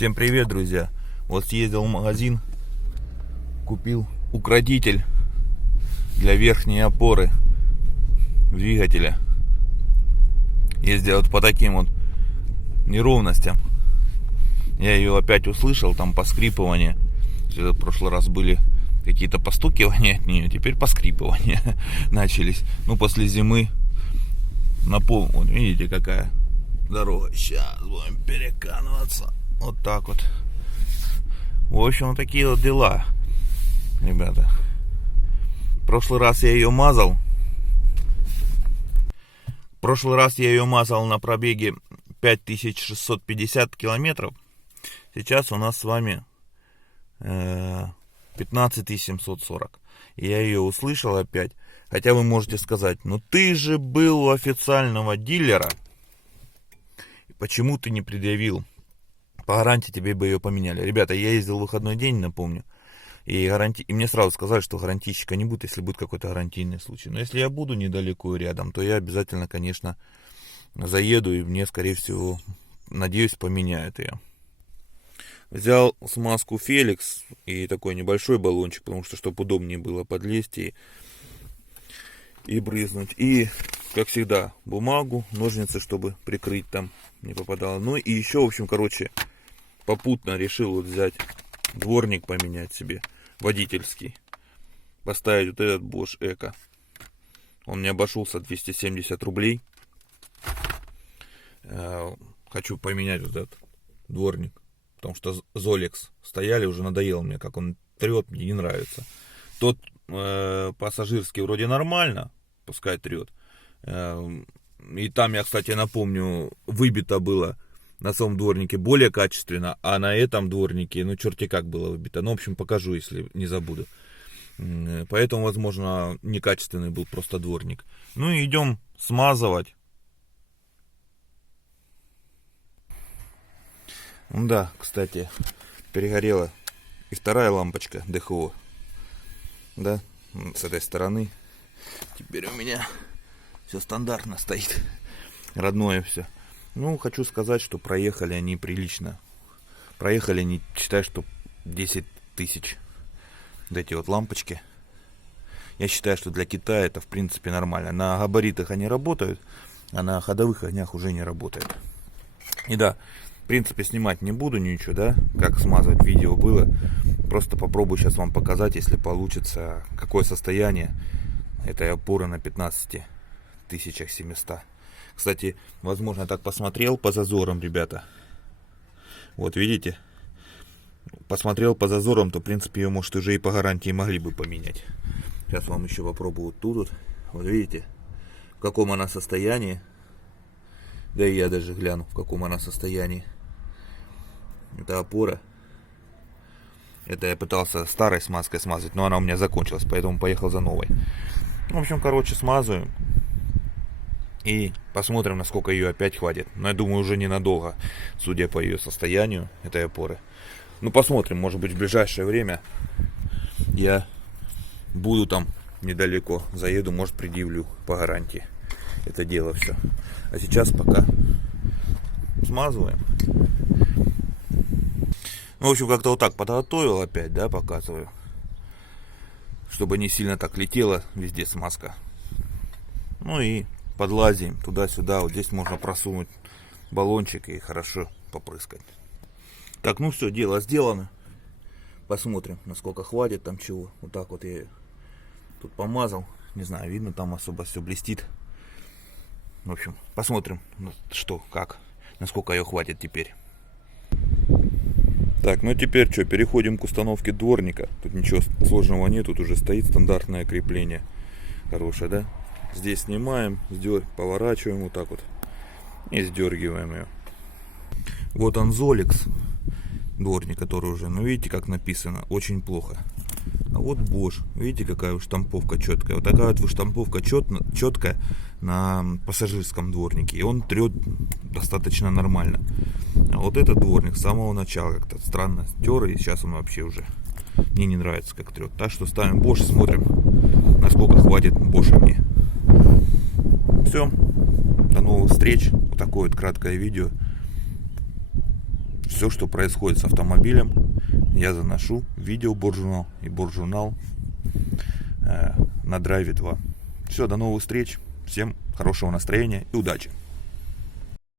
Всем привет, друзья! Вот съездил в магазин, купил укротитель для верхней опоры двигателя. Ездил вот по таким вот неровностям. Я ее опять услышал, там поскрипывание. В прошлый раз были какие-то постукивания от нее, теперь поскрипывания начались. Ну, после зимы на пол. Вот видите, какая дорога. Сейчас будем переканываться. Вот так вот. В общем, вот такие вот дела, ребята. В прошлый раз я ее мазал. На пробеге 5650 километров. Сейчас у нас с вами 15740. И я ее услышал опять. Хотя вы можете сказать: ну ты же был у официального дилера. Почему ты не предъявил? По гарантии тебе бы ее поменяли. Ребята, я ездил в выходной день, напомню. И мне сразу сказали, что гарантийщика не будет, если будет какой-то гарантийный случай. Но если я буду недалеко и рядом, то я обязательно, конечно, заеду. И мне, скорее всего, надеюсь, поменяют ее. Взял смазку Феликс и такой небольшой баллончик, потому что, чтобы удобнее было подлезть и брызнуть. И, как всегда, бумагу, ножницы, чтобы прикрыть там, не попадало. Ну и еще, в общем, попутно решил вот взять дворник, поменять себе, водительский. Поставить вот этот Bosch Eco. Он мне обошелся 270 рублей. Хочу поменять вот этот дворник. Потому что Zolex стояли, уже надоело мне, как он трет, мне не нравится. Тот пассажирский вроде нормально, пускай трет. И там, я, кстати, напомню, выбито было на самом дворнике более качественно, а на этом дворнике, ну, черти как было выбито. Ну, в общем, покажу, если не забуду. Поэтому, возможно, некачественный был просто дворник. Ну, и идем смазывать. Да, кстати, перегорела и вторая лампочка ДХО. Да, с этой стороны. Теперь у меня все стандартно стоит. Родное все. Ну, хочу сказать, что проехали они прилично. Проехали они, считай, что 10 тысяч. Вот эти вот лампочки. Я считаю, что для Китая это, в принципе, нормально. На габаритах они работают, а на ходовых огнях уже не работают. И да, в принципе, снимать не буду ничего, да, как смазывать, видео было. Просто попробую сейчас вам показать, если получится, какое состояние этой опоры на 15700. Кстати, возможно, я так посмотрел по зазорам, ребята. Вот видите? Посмотрел по зазорам, то, в принципе, ее, может, уже и по гарантии могли бы поменять. Сейчас вам еще попробую тут. Вот видите, в каком она состоянии. Да и я даже гляну, в каком она состоянии. Это опора. Это я пытался старой смазкой смазать, но она у меня закончилась, поэтому поехал за новой. В общем, короче, смазываем. И посмотрим, насколько ее опять хватит. Но я думаю, уже ненадолго, судя по ее состоянию, этой опоры. Ну, посмотрим, может быть, в ближайшее время я буду там недалеко. Заеду, может, предъявлю по гарантии это дело все. А сейчас пока смазываем. Ну, в общем, как-то вот так подготовил опять, да, показываю. Чтобы не сильно так летела везде смазка. Ну и подлазим туда-сюда. Вот здесь можно просунуть баллончик и хорошо попрыскать. Так, ну все, дело сделано. Посмотрим, насколько хватит там чего. Вот так вот я тут помазал. Не знаю, видно, там особо все блестит. В общем, посмотрим, что, как, насколько ее хватит теперь. Так, ну теперь что, переходим к установке дворника. Тут ничего сложного нет, тут уже стоит стандартное крепление. Хорошее, да? Здесь снимаем, поворачиваем вот так вот и сдергиваем ее. Вот он, Zolex, дворник, который уже, ну видите, как написано, очень плохо. А вот Bosch, видите, какая штамповка четкая. Вот такая вот штамповка четкая на пассажирском дворнике. И он трет достаточно нормально. А вот этот дворник с самого начала как-то странно тер, и сейчас он вообще уже мне не нравится, как трет. Так что ставим Bosch, смотрим, насколько хватит Bosch мне. Все, до новых встреч. Вот такое вот краткое видео. все, что происходит с автомобилем, я заношу в видео-борджурнал и борджурнал на Драйве 2. Все, до новых встреч. Всем хорошего настроения и удачи.